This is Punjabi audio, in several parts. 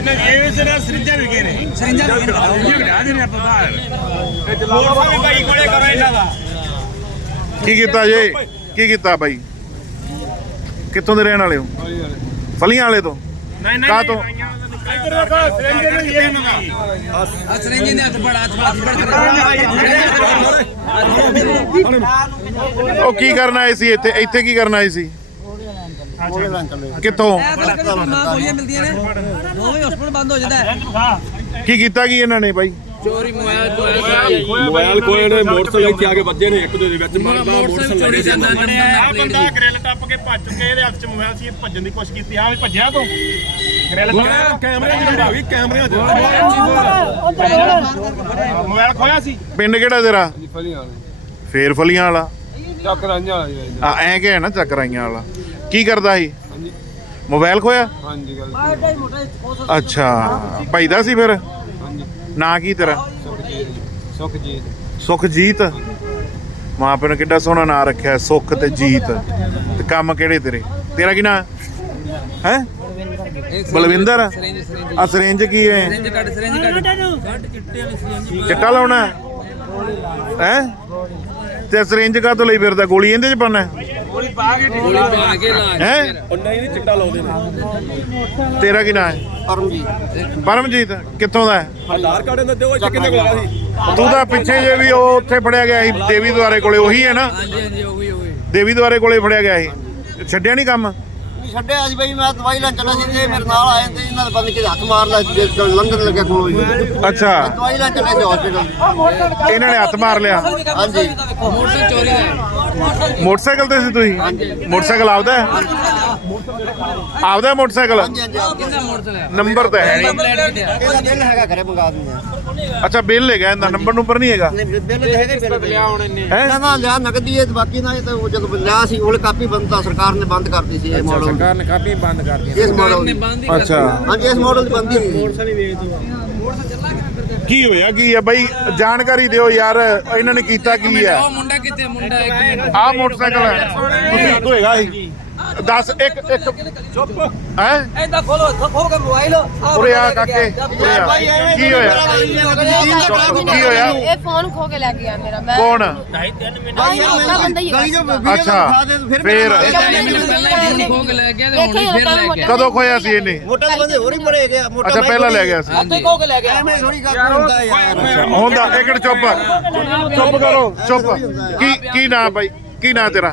ਇਹਨਾਂ ਇਹ ਸਿਰਾ ਸਰਿੰਜਾਂ ਵੀ ਗਏ ਨੇ। ਸਰਿੰਜਾਂ ਵੀ ਗਏ ਨੇ। ਸਰਿੰਜਾਂ ਵੀ ਢਾ ਦੇਣੇ ਆਪਾਂ ਬਾਹਰ। ਮੋਟਰ ਵੀ ਬਾਈ ਕੋਲੇ ਕਰੋ ਇਹਨਾਂ ਦਾ। ਕੀ ਕੀਤਾ ਜੇ? ਕੀ ਕੀਤਾ ਬਾਈ? ਕਿੱਥੋਂ ਦੇ ਰਹਿਣ ਵਾਲੇ ਹੋ? ਫਲੀਆਂ ਵਾਲੇ ਤੋਂ? ਨਹੀਂ ਨਹੀਂ ਕਾਹ ਤੋਂ? ਇੱਧਰ ਦੇਖੋ ਸਰਿੰਜਾਂ ਵੀ ਇਹ ਨਾ ਆ ਸਰੰਜੀ ਨੇ ਹੱਥ ਬੜਾ ਹੱਥ ਬੜਾ ਉਹ ਕੀ ਕਰਨ ਆਏ ਸੀ ਇੱਥੇ? ਇੱਥੇ ਕੀ ਕਰਨ ਆਏ ਸੀ? ਕਿੱਥੋਂ? ਇਹ ਬਸ ਕਿਹੜੀ ਮਾਂ ਗੋਲੀਆਂ ਮਿਲਦੀਆਂ ਨੇ। ਦੋਵੇਂ ਹਸਪਤਾਲ ਬੰਦ ਹੋ ਜਾਂਦਾ ਹੈ। ਕੀ ਕੀਤਾ ਕੀ ਇਹਨਾਂ ਨੇ ਬਾਈ? ਚੋਰੀ ਮੋਬਾਈਲ ਚੋਰੀ ਮੋਬਾਈਲ ਕੋਈ ਨੇ ਮੋਟਰਸਾਈਕਲ ਆ ਕੇ ਵੱਜੇ ਨੇ ਇੱਕ ਦੂਜੇ ਦੇ ਵਿੱਚ ਮਰਦਾ ਮੋਟਰਸਾਈਕਲ ਚੋਰੀ ਜਾਂਦਾ। ਆ ਬੰਦਾ ਗ੍ਰਿਲ ਟੱਪ ਕੇ ਭੱਜ ਚੁੱਕੇ ਇਹਦੇ ਹੱਥ 'ਚ ਮੋਬਾਈਲ ਸੀ ਇਹ ਭੱਜਣ ਦੀ ਕੋਸ਼ਿਸ਼ ਕੀਤੀ। ਹਾਂ ਵੀ ਭੱਜਿਆ ਤੂੰ? ਗ੍ਰਿਲ ਕੈਮਰੇ ਦੀ ਆ ਗਈ ਕੈਮਰਿਆਂ 'ਚ। ਮੋਬਾਈਲ ਖੋਇਆ ਸੀ? ਪਿੰਡ ਕਿਹੜਾ ਤੇਰਾ? ਫਲੀਆਂ ਫੇਰ ਫਲੀਆਂ ਵਾਲਾ? ਚੱਕਰਾਂਆਂ ਵਾਲੀ ਆ ਐਂ ਕਿ ਹੈ ਨਾ ਚੱਕਰਾਈਆਂ ਵਾਲਾ। ਕੀ ਕਰਦਾ ਸੀ? ਹਾਂਜੀ। ਮੋਬਾਈਲ ਖੋਇਆ ਹਾਂਜੀ ਗੱਲ ਅੱਛਾ ਭਾਈ ਦਾ ਸੀ ਫਿਰ? ਹਾਂਜੀ। ਨਾਂ ਕੀ ਤੇਰਾ? ਸੁਖਜੀਤ ਸੁਖਜੀਤ। ਸੁਖਜੀਤ? ਮਾਂ ਪਿਓ ਨੇ ਕਿੱਡਾ ਸੋਹਣਾ ਨਾਂ ਰੱਖਿਆ ਸੁਖ ਤੇ ਜੀਤ। ਤੇ ਕੰਮ ਕਿਹੜੇ ਤੇਰੇ? ਤੇਰਾ ਕੀ ਨਾਂ? ਹੈ? ਬਲਵਿੰਦਰ? ਸਰੰਜ ਸਰੰਜ ਆ ਸਰੇਂਜ ਕੀ ਹੈ? ਸਰੰਜ ਕੱਢ ਸਰੰਜ ਕੱਢ। ਕੱਢ ਚਿੱਟੇ ਵਾਲੀ ਸਰੰਜ ਚਿੱਟਾ ਲਾਉਣਾ? ਹੈ? ਤੇ ਸਰੇਂਜ ਕਾ ਤੋਂ ਲਈ ਫਿਰਦਾ? ਗੋਲੀ ਇਹਦੇ ਚ ਪਾਣਾ ਗੋਲੀ ਪਾ ਕੇ ਲਾ ਹੈ ਉਹ ਨਹੀਂ ਨਹੀਂ ਚਿੱਟਾ ਲਾਉਂਦੇ ਨੇ ਤੇਰਾ ਕੀ ਨਾਂ ਹੈ? ਪਰਮਜੀਤ। ਪਰਮਜੀਤ ਕਿੱਥੋਂ ਦਾ ਹੈ? ਆਧਾਰ ਕਾਰਡ ਇਹਨਾਂ ਦੇ ਉਹ ਇੱਥੇ ਕਿੰਨੇ ਕੋਲ ਆ ਸੀ? ਤੂੰ ਤਾਂ ਪਿੱਛੇ ਜੇ ਵੀ ਉਹ ਉੱਥੇ ਫੜਿਆ ਗਿਆ ਸੀ ਦੇਵੀ ਦੁਆਰੇ ਕੋਲੇ ਉਹੀ ਹੈ ਨਾ? ਹਾਂਜੀ ਹਾਂਜੀ ਉਹ ਉਹ। ਦੇਵੀ ਦੁਆਰੇ ਕੋਲੇ ਫੜਿਆ ਗਿਆ ਸੀ। ਛੱਡਿਆ ਨਹੀਂ ਕੰਮ? ਛੱਡਿਆ ਸੀ ਬਈ ਮੈਂ ਦਵਾਈ ਲੈਣ ਚੱਲਾ ਸੀ ਤੇ ਮੇਰੇ ਨਾਲ ਆਏ ਤੇ ਇਹਨਾਂ ਦੇ ਬੰਦੇ ਕੇ ਹੱਥ ਮਾਰ ਲਿਆ ਸੀ ਜੇ ਲੰਘਣ ਲੱਗਿਆ ਕੋਲੋਂ ਹੀ ਅੱਛਾ। ਦਵਾਈ ਲੈਣ ਚੱਲੇ ਸੀ ਹਸਪੀਟਲ ਇਹਨਾਂ ਨੇ ਹੱਥ ਮਾਰ ਲਿਆ। ਹਾਂਜੀ। ਮੋਟਰਸਾਈਕਲ ਚੋਰੀ ਦਾ ਹੈ। ਮੋਟਰਸਾਈਕਲ ਤੇ ਸੀ ਤੁਸੀਂ? ਮੋਟਰਸਾਈਕਲ ਆਪਦਾ ਹੈ? ਆਪਦਾ ਮੋਟਰਸਾਈਕਲ? ਨੰਬਰ ਤਾਂ ਹੈ ਨਹੀਂ। ਅੱਛਾ ਬਿੱਲ ਹੈਗਾ ਇਹਦਾ ਨੰਬਰ ਨੰਬਰ ਨਹੀਂ ਹੈਗਾ? ਬਿੱਲ ਬਿੱਲ ਸੀ ਉਹ ਕਾਪੀ ਬੰਦਤਾ ਸਰਕਾਰ ਨੇ ਬੰਦ ਕਰਤੀ ਸੀ ਇਹ ਮਾਡਲ ਸਰਕਾਰ ਨੇ ਕਾਪੀ ਬੰਦ ਕਰ ਦਿੱਤੀ ਇਸ ਮਾਡਲ ਅੱਛਾ। ਹਾਂਜੀ ਇਸ ਮਾਡਲ ਦੀ ਬੰਦੀ ਨਹੀਂ ਮੋਟਰਸਾਈਕਲ ਨਹੀਂ ਵੇਚਦਾ ਮੋਟਰਸਾਈਕਲ ਕੀ ਹੋਇਆ ਕੀ ਆ? ਬਾਈ ਜਾਣਕਾਰੀ ਦਿਓ ਯਾਰ ਇਹਨਾਂ ਨੇ ਕੀਤਾ ਕੀ ਆ? ਉਹ ਆ? ਮੋਟਰਸਾਈਕਲ ਹੈ। ਤੁਸੀਂ ਹੋਏਗਾ ਇਹ 10 ਇੱਕ ਇੱਕ। ਚੁੱਪ। ਹੈ? ਐਂਦਾ ਖੋਲੋ ਖੋਲ ਕੇ ਮੋਬਾਈਲ। ਉਰੇ ਆ ਕਾਕੇ ਕੀ ਹੋਇਆ? ਕੀ ਹੋਇਆ? ਇਹ ਫੋਨ ਖੋ ਕੇ ਲੈ ਗਿਆ ਮੇਰਾ ਮੈਂ ਕੌਣ? 2.5 3 ਮਿੰਟ ਗਲੀ ਜੋ ਵੀਡੀਓ ਦਿਖਾ ਦੇ ਫਿਰ ਫੇਰ। ਖੋ ਕੇ ਲੈ ਗਿਆ ਤੇ ਹੁਣ ਫੇਰ ਲੈ ਗਿਆ ਕਦੋਂ ਖੋਇਆ ਸੀ ਇਹਨੇ? ਮੋਟਾ ਬੰਦੇ ਹੋਰ ਹੀ ਬੜੇ ਗਿਆ ਮੋਟਾ ਅੱਛਾ ਪਹਿਲਾਂ ਲੈ ਗਿਆ ਸੀ। ਉੱਥੇ ਖੋ ਕੇ ਲੈ ਗਿਆ। ਐਵੇਂ ਥੋੜੀ ਗੱਲ ਹੁੰਦਾ ਯਾਰ। ਹੁੰਦਾ ਇੱਕ ਚੁੱਪ ਚੁੱਪ ਕਰੋ ਚੁੱਪ। ਕੀ ਕੀ ਨਾਂ ਭਾਈ ਕੀ ਨਾਂ ਤੇਰਾ?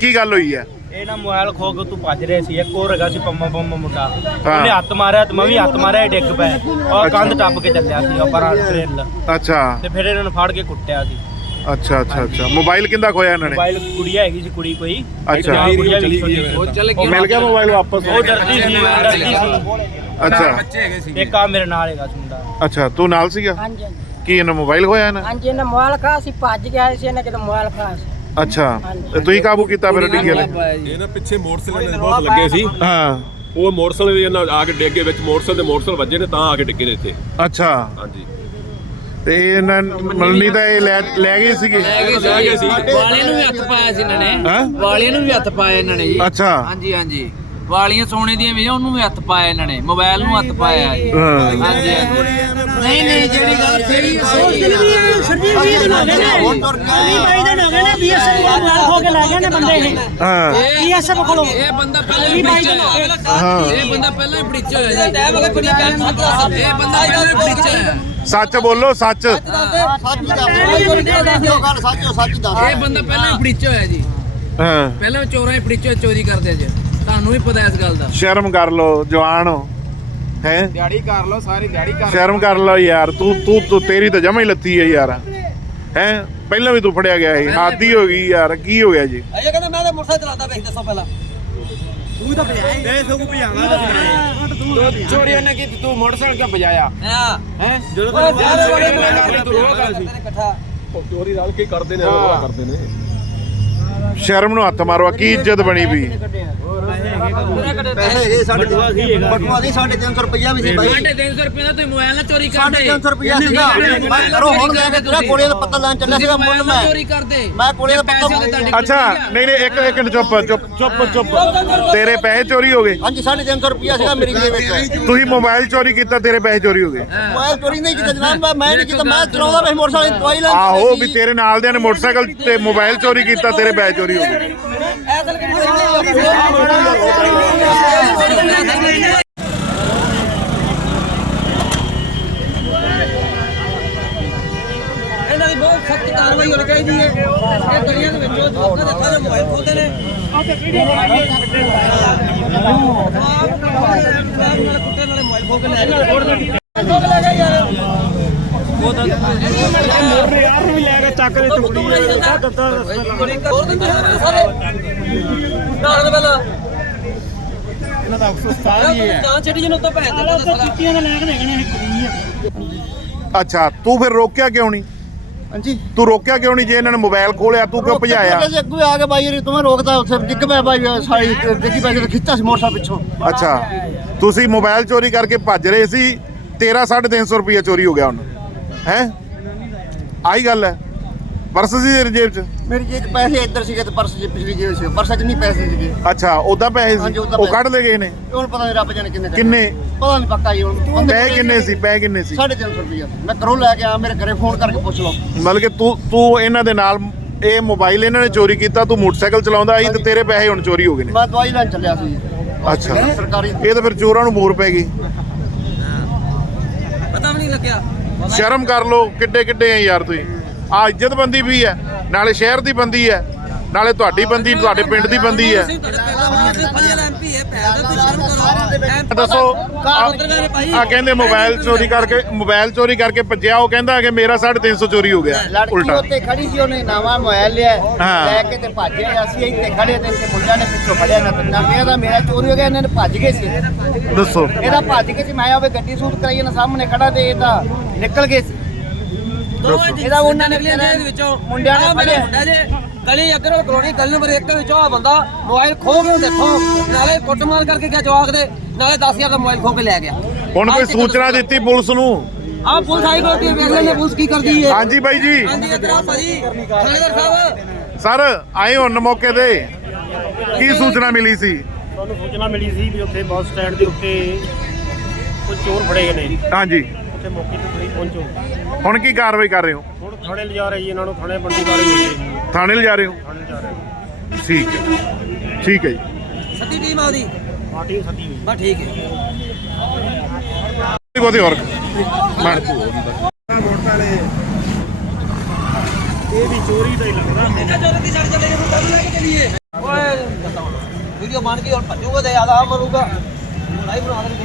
ਕੀ ਗੱਲ ਹੋਈ ਹੈ ਇਹ ਨਾ ਮੋਬਾਈਲ ਖੋ ਕੇ ਤੂੰ ਭੱਜ ਰਿਹਾ ਸੀ ਇੱਕ ਹੋਰ ਹੈਗਾ ਸੀ ਪੰਮਾ ਪੰਮਾ ਮੁੰਡਾ। ਉਹਨੇ ਹੱਥ ਮਾਰਿਆ ਤੇ ਮੈਂ ਵੀ ਹੱਥ ਮਾਰਿਆ ਇਹ ਡਿੱਗ ਪਿਆ। ਔਰ ਕੰਧ ਟੱਪ ਕੇ ਚੱਲਿਆ ਸੀ ਉਹ ਪਰਾਂ ਟ੍ਰੇਨ ਅੱਛਾ। ਤੇ ਫਿਰ ਇਹਨਾਂ ਨੂੰ ਫੜ ਕੇ ਕੁੱਟਿਆ ਸੀ। ਅੱਛਾ ਅੱਛਾ ਅੱਛਾ। ਮੋਬਾਈਲ ਕਿੰਦਾ ਖੋਇਆ ਇਹਨਾਂ ਨੇ? ਮੋਬਾਈਲ ਕੁੜੀਆ ਹੈਗੀ ਸੀ ਕੁੜੀ ਕੋਈ। ਅੱਛਾ। ਹਾਂ, ਕੁੜੀਆ ਵੀ ਸੀ। ਉਹ ਚੱਲ ਉਹ ਮਿਲ ਗਿਆ ਮੋਬਾਈਲ ਵਾਪਸ। ਉਹ ਡਰਦੀ ਸੀ ਡਰਦੀ ਸੀ। ਅੱਛਾ। ਇੱਕ ਆ ਮੇਰੇ ਨਾਲ ਹੈਗਾ ਸੀ ਮੁੰਡਾ। ਅੱਛਾ ਤੂੰ ਨਾਲ ਸੀਗਾ? ਹਾਂਜੀ ਹਾਂਜੀ। ਕੀ ਇਹਨਾਂ ਮੋਬਾਈਲ ਖੋਇਆ ਇਹਨਾਂ? ਹਾਂਜੀ ਇਹਨੇ ਮੋਬਾਈਲ ਖਾ ਸੀ ਭੱਜ ਗਿਆ ਸੀ ਇਹਨੇ ਕਿਤੇ ਮੋਬਾਈਲ ਖਾ ਸੀ। ਅੱਛਾ। ਤੇ ਤੁਸੀਂ ਕਾਬੂ ਕੀਤਾ ਫਿਰ ਡੀਕੇ ਨੇ? ਇਹ ਨਾ ਪਿੱਛੇ ਮੋਟਰਸਾਈਕਲ ਦੇ ਬਹੁਤ ਲੱਗੇ ਸੀ। ਹਾਂ। ਉਹ ਮੋਟਰਸਾਈਕਲ ਵੀ ਇਹਨਾਂ ਆ ਕੇ ਡਿੱਗੇ ਵਿੱਚ। ਮੋਟਰਸਾਈਕਲ ਦੇ ਮੋਟਰਸਾਈਕਲ ਵੱਜੇ ਨੇ ਤਾਂ ਆ ਕੇ ਡਿੱਗੇ ਨੇ ਇੱਥੇ। ਅੱਛਾ। ਹਾਂਜੀ। ਤੇ ਇਹ ਇਹਨਾਂ ਮਲਨੀ ਤਾਂ ਇਹ ਲੈ ਲੈ ਗਏ ਸੀਗੇ? ਲੈ ਗਏ ਸੀ। ਵਾਲਿਆਂ ਨੂੰ ਵੀ ਹੱਥ ਪਾਇਆ ਸੀ ਇਹਨਾਂ ਨੇ। ਹੈਂ? ਵਾਲਿਆਂ ਨੂੰ ਵੀ ਹੱਥ ਪਾਇਆ ਇਹਨਾਂ ਨੇ ਜੀ। ਅੱਛਾ। ਹਾਂਜੀ ਹਾਂਜੀ। ਵਾਲੀਆਂ ਸੋਨੇ ਦੀਆਂ ਵੀ ਆ, ਉਹਨੂੰ ਵੀ ਹੱਥ ਪਾਇਆ ਇਹਨਾਂ ਨੇ। ਮੋਬਾਈਲ ਨੂੰ ਹੱਥ ਪਾਇਆ। ਹਾਂ। ਹਾਂਜੀ ਹਾਂਜੀ। ਨਹੀਂ ਨਹੀਂ ਜਿਹੜੀ ਗੱਲ ਸਹੀ ਹਾਂ ਇਹ। ਬੰਦਾ ਪਹਿਲਾਂ ਹੀ ਬ੍ਰਿਜ ਹਾਂ। ਇਹ ਬੰਦਾ ਪਹਿਲਾਂ ਹੀ ਬ੍ਰਿਜ ਹੋਇਆ ਜੀ ਇਹ ਬੰਦਾ ਪਹਿਲਾਂ ਹੀ ਬ੍ਰਿਜ ਹੋਇਆ। ਸੱਚ ਬੋਲੋ ਸੱਚ। ਸੱਚ ਦੱਸ ਜੋ ਗੱਲ ਸੱਚ ਉਹ ਸੱਚ ਦੱਸ ਇਹ ਬੰਦਾ ਪਹਿਲਾਂ ਹੀ ਬ੍ਰਿਜ ਹੋਇਆ ਜੀ। ਹਾਂ। ਪਹਿਲਾਂ ਚੋਰਾਂ ਹੀ ਹੋਇਆ ਚੋਰੀ ਕਰਦੇ ਜੀ। ਤੁਹਾਨੂੰ ਵੀ ਪਤਾ ਇਸ ਗੱਲ ਦਾ। ਸ਼ਰਮ ਕਰ ਲੋ ਜਵਾਨ ਹੋ। ਹੈ? ਦਿਹਾੜੀ ਕਰ ਲਓ ਸਾਰੀ ਦਿਹਾੜੀ ਕਰ ਸ਼ਰਮ ਕਰ ਲੋ ਯਾਰ ਤੂੰ ਤੂੰ ਤੂੰ ਤੇਰੀ ਤਾਂ ਜਮਾ ਹੀ ਲੱਤੀ ਹੈ ਯਾਰ। ਹੈ? ਪਹਿਲਾਂ ਵੀ ਤੂੰ ਫੜਿਆ ਗਿਆ ਸੀ। ਹਾਦੀ ਹੋ ਗਈ ਯਾਰ। ਕੀ ਹੋ ਗਿਆ ਜੀ? ਇਹ ਕਹਿੰਦਾ ਮੈਂ ਤਾਂ ਮੋਟਰਸਾਈਕਲ ਚਲਾਉਂਦਾ ਵੇਖ ਦੱਸੋ ਪਹਿਲਾਂ। ਚੋਰੀ ਉਹਨੇ ਕੀਤੀ ਤੂੰ ਮੋਟਰਸਾਈਕਲ ਕਿਉਂ ਭਜਾਇਆ? ਹਾਂ। ਹੈ? ਜਦੋਂ ਇਕੱਠਾ। ਚੋਰੀ ਰਲ ਕੇ ਕਰਦੇ ਨੇ ਉਹ ਕਰਦੇ ਨੇ। ਸ਼ਰਮ ਨੂੰ ਹੱਥ ਮਾਰੋ ਕੀ ਇੱਜ਼ਤ ਬਣੀ ਵੀ? ਪੈਸੇ ਹੈਗੇ ਸਾਡੇ ਬਟੂਆ ਦੀ 350 ਰੁਪਇਆ ਵੀ ਸੀ ਬਾਈ। 350 ਰੁਪਏ ਦਾ ਤੁਸੀਂ ਮੋਬਾਈਲ ਨਾਲ ਚੋਰੀ 350 ਰੁਪਇਆ ਸੀਗਾ। ਮੈਂ ਘਰੋਂ ਹੁਣ ਲੈ ਕੇ ਤੇਰਾ ਕੋਲੇ ਦਾ ਪੱਤਾ ਲੈਣ ਚੱਲਿਆ ਸੀਗਾ ਮੁੱਲ ਮੈਂ। ਚੋਰੀ ਕਰਦੇ। ਮੈਂ ਕੋਲੇ ਦਾ ਪੱਤਾ ਅੱਛਾ ਨਹੀਂ ਨਹੀਂ ਇੱਕ ਇੱਕ ਮਿੰਟ ਚੁੱਪ ਚੁੱਪ ਚੁੱਪ ਚੁੱਪ। ਤੇਰੇ ਪੈਸੇ ਚੋਰੀ ਹੋ ਗਏ। ਹਾਂਜੀ 350 ਰੁਪਇਆ ਸੀਗਾ ਮੇਰੀ ਜੇਬ ਵਿੱਚ। ਤੁਸੀਂ ਮੋਬਾਈਲ ਚੋਰੀ ਕੀਤਾ ਤੇਰੇ ਪੈਸੇ ਚੋਰੀ ਹੋ ਗਏ। ਮੋਬਾਈਲ ਚੋਰੀ ਨਹੀਂ ਕੀਤਾ ਜਨਾਬ ਮੈਂ- ਨਹੀਂ ਕੀਤਾ ਮੈਂ ਚਲਾਉਂਦਾ ਮੈਂ ਮੋਟਰਸਾਈਕਲ ਦੀ ਦਵਾਈ ਲੈਣ ਆਹੋ ਵੀ ਤੇਰੇ ਨਾਲ ਦਿਆਂ ਨੇ ਮੋਟਰਸਾਈਕਲ ਤੇ ਮੋਬਾਈਲ ਚੋਰੀ ਕੀਤਾ ਤੇਰੇ ਪੈਸੇ ਚੋਰੀ ਹੋ ਗਏ ਇਹਨਾਂ ਦੀ ਬਹੁਤ ਸਖਤ ਕਾਰਵਾਈ ਹੋਣੀ ਚਾਹੀਦੀ ਹੈ ਇਹ ਗਲੀਆਂ ਦੇ ਵਿੱਚੋਂ ਲੋਕਾਂ ਦੇ ਹੱਥਾਂ ਮੋਬਾਈਲ ਖੋਦੇ ਨੇ ਕੁੱਤੇ ਨਾਲੇ ਮੋਬਾਈਲ ਖੋ ਕੇ ਲੈ ਗਏ ਯਾਰ ਨੂੰ ਵੀ ਲੈ ਕੇ ਚੱਕ ਦੇ ਚੁਕੜੀ ਹੋਰ ਦਿੰਦੇ ਸਾਰੇ ਨਾਲ ਪਹਿਲਾਂ ਇਹਨਾਂ ਦਾ ਅਫਸੋਸ ਤਾਂ ਹੀ ਹੈ ਤਾਂ ਛੱਡੀ ਜਨ ਉੱਤੇ ਭੈਣ ਦੇ ਸਾਲਾ ਅੱਛਾ ਤੂੰ ਫਿਰ ਰੋਕਿਆ ਕਿਉਂ ਨਹੀਂ? ਹਾਂਜੀ। ਤੂੰ ਰੋਕਿਆ ਕਿਉਂ ਨਹੀਂ ਜੇ ਇਹਨਾਂ ਨੇ ਮੋਬਾਈਲ ਖੋਲਿਆ? ਤੂੰ ਕਿਉਂ ਭਜਾਇਆ? ਜੇ ਅੱਗੇ ਆ ਕੇ ਬਾਈ ਤੂੰ ਰੋਕਦਾ ਉੱਥੇ ਡਿੱਗ ਪਿਆ ਬਾਈ ਸਾਈ ਡਿੱਗੀ ਪੈ ਕੇ ਖਿੱਚਾ ਸੀ ਮੋਟਰਸਾਈਕਲ ਪਿੱਛੋਂ। ਅੱਛਾ। ਤੁਸੀਂ ਮੋਬਾਈਲ ਚੋਰੀ ਕਰਕੇ ਭੱਜ ਰਹੇ ਸੀ। ਤੇਰਾ 350 ਰੁਪਏ ਚੋਰੀ ਹੋ ਗਿਆ ਹੁਣ। ਹੈ? ਆਹੀ ਗੱਲ ਹੈ। ਪਰਸ ਸੀ ਤੇਰੀ ਜੇਬ 'ਚ? ਮੇਰੀ ਜੇਬ 'ਚ ਪੈਸੇ ਇੱਧਰ ਸੀਗੇ ਤੇ ਪਰਸ ਜੀ ਪਿਛਲੀ ਜੇਬ ਸੀ ਪਰਸ 'ਚ ਨਹੀਂ ਪੈਸੇ ਸੀਗੇ। ਅੱਛਾ ਉਦਾਂ ਪੈਸੇ ਹਾਂਜੀ, ਸੀ ਉੱਦਾਂ ਉਹ ਪੈਸੇ। ਕੱਢ ਲਏ ਗਏ ਨੇ? ਹੁਣ ਪਤਾ ਨਹੀਂ ਰੱਬ ਜਾਣੇ ਕਿੰਨੇ। ਕਿੰਨੇ? ਪਤਾ ਨਹੀਂ ਪੱਕਾ ਜੀ ਹੁਣ। ਪੈਸੇ ਕਿੰਨੇ ਸੀ? ਪੈਸੇ ਕਿੰਨੇ ਸੀ? 350 ਰੁਪਇਆ ਮੈਂ ਘਰੋਂ ਲੈ ਕੇ ਆ ਮੇਰੇ ਘਰੇ ਫੋਨ ਕਰਕੇ ਪੁੱਛ ਲਓ। ਮਤਲਬ ਕਿ ਤੂੰ ਤੂੰ ਇਹਨਾਂ ਦੇ ਨਾਲ ਇਹ ਮੋਬਾਈਲ ਇਹਨਾਂ ਨੇ ਚੋਰੀ ਕੀਤਾ ਤੂੰ ਮੋਟਰਸਾਈਕਲ ਚਲਾਉਂਦਾ ਸੀ ਤੇ ਤੇਰੇ ਪੈਸੇ ਹੁਣ ਚੋਰੀ ਹੋ ਗਏ ਨੇ? ਮੈਂ ਦਵਾਈ ਲੈਣ ਚੱਲਿਆ ਸੀ। ਅੱਛਾ। ਸਰਕਾਰੀ ਇਹ ਤਾਂ ਫਿਰ ਚੋਰਾਂ ਨੂੰ ਮੋਰ ਪੈ ਗਈ। ਪਤਾ ਵੀ ਨਹੀਂ ਲੱਗਿਆ। ਸ਼ਰਮ ਕਰ ਲੋ ਕਿੱਡੇ ਕਿੱਡੇ ਆ ਯਾਰ ਤੁਸੀਂ। ਆ ਇੱਜ਼ਤ ਬੰਦੀ ਵੀ ਹੈ ਨਾਲੇ ਸ਼ਹਿਰ ਦੀ ਬੰਦੀ ਹੈ ਨਾਲੇ ਤੁਹਾਡੀ ਬੰਦੀ ਤੁਹਾਡੇ ਪਿੰਡ ਦੀ ਬੰਦੀ ਹੈ। ਦੱਸੋ ਆ ਕਹਿੰਦੇ ਮੋਬਾਈਲ ਚੋਰੀ ਕਰਕੇ ਮੋਬਾਈਲ ਚੋਰੀ ਕਰਕੇ ਭੱਜਿਆ ਉਹ ਕਹਿੰਦਾ ਕਿ ਮੇਰਾ 350 ਚੋਰੀ ਹੋ ਗਿਆ। ਉਲਟਾ। ਉੱਤੇ ਖੜੀ ਸੀ ਉਹਨੇ ਨਵਾਂ ਮੋਬਾਈਲ ਲਿਆ। ਲੈ ਕੇ ਤੇ ਭੱਜੇ ਅਸੀਂ ਇੱਥੇ ਖੜੇ ਤੇ ਇੱਥੇ ਮੁੰਡਿਆਂ ਨੇ ਪਿੱਛੋਂ ਫੜਿਆ ਨਾ ਤੇ ਨਵੇਂ ਦਾ ਮੇਰਾ ਚੋਰੀ ਹੋ ਗਿਆ ਇਹਨਾਂ ਨੇ ਭੱਜ ਗਏ ਸੀ। ਦੱਸੋ। ਇਹਦਾ ਭੱਜ ਗਏ ਸੀ ਮੈਂ ਆਵੇ ਗੱਡੀ ਸੂਟ ਕਰਾਈ ਨਾ ਸਾਹਮਣੇ ਖੜਾ ਤੇ ਇਹ ਤਾਂ ਨਿਕਲ ਗਏ ਸੀ। ਇਹਦਾ ਉਹਨਾਂ ਨੇ ਨਿਕਲਿਆ ਦੇ ਵਿੱਚੋਂ। ਮੁੰਡਿਆਂ ਨੇ ਮੇਰੇ। ਮੁੰਡਾ ਜੇ ਗਲੀ ਅੱਗੇ ਨਾਲ ਕਲੋਨੀ ਗਲੀ ਨੰਬਰ 1 ਦੇ ਵਿੱਚੋਂ ਆ ਬੰਦਾ ਮੋਬਾਈਲ ਖੋ ਕੇ ਦੇਖੋ ਨਾਲੇ ਕੁੱਟਮਾਰ ਕਰਕੇ ਗਿਆ ਜਵਾਕ ਦੇ ਨਾਲੇ 10000 ਦਾ ਮੋਬਾਈਲ ਖੋ ਕੇ ਲੈ ਗਿਆ। ਹੁਣ ਕੋਈ ਸੂਚਨਾ ਦਿੱਤੀ ਪੁਲਿਸ ਨੂੰ? ਆ ਪੁਲਿਸ ਆਈ ਕੋਲ ਵੇਖ ਲੈਣੇ ਪੁਲਿਸ ਕੀ ਕਰਦੀ ਹੈ। ਹਾਂਜੀ ਬਾਈ ਜੀ। ਹਾਂਜੀ ਇਧਰ ਆ ਭਾਜੀ। ਥਾਣੇਦਾਰ ਸਾਹਿਬ। ਸਰ ਆਏ ਹੁਣ ਮੌਕੇ ਤੇ। ਕੀ ਸੂਚਨਾ ਮਿਲੀ ਸੀ? ਤੁਹਾਨੂੰ ਸੂਚਨਾ ਮਿਲੀ ਸੀ ਵੀ ਉੱਥੇ ਬੱਸ ਸਟੈਂਡ ਦੇ ਉੱਤੇ ਕੁਝ ਚੋਰ ਫੜੇ ਗਏ ਨੇ। ਹਾਂਜੀ। ਉੱਥੇ ਮੌਕੇ ਤੇ ਤੁਸੀਂ ਪਹੁੰਚੋ। ਹੁਣ ਕੀ ਕਾਰਵਾਈ ਕਰ ਰਹੇ ਹੋ? ਹੁਣ ਥਾਣੇ ਲਿਜਾ ਰਹੇ ਜੀ ਇਹਨਾਂ ਨੂੰ ਥਾਣੇ ਬੰਦੀ ਵਾਲੀ ਹੋਈ ਹੈ ਜੀ। ਥਾਣੇ ਲਿਜਾ ਰਹੇ ਹੋ? ਥਾਣੇ ਲਿਜਾ ਰਹੇ ਠੀਕ ਹੈ। ਠੀਕ ਹੈ ਜੀ। ਸੱਤੀ ਟੀਮ ਆ ਉਹਦੀ? ਪਾਰਟੀ ਨੂੰ ਸੱਦੀ ਹੋਈ। ਬਸ ਠੀਕ ਹੈ। ਬਹੁਤੇ ਹੋਰ। ਮੈਂ ਇਹ ਵੀ ਚੋਰੀ ਦਾ ਹੀ ਲੱਗਦਾ। ਓਏ ਵੀਡੀਓ ਬਣ ਗਈ ਹੁਣ ਭੱਜੂਗਾ ਤੇ ਆਦਾ ਮਰੂਗਾ। ਲਾਈਵ ਬਣਾ ਦੇਣਗੇ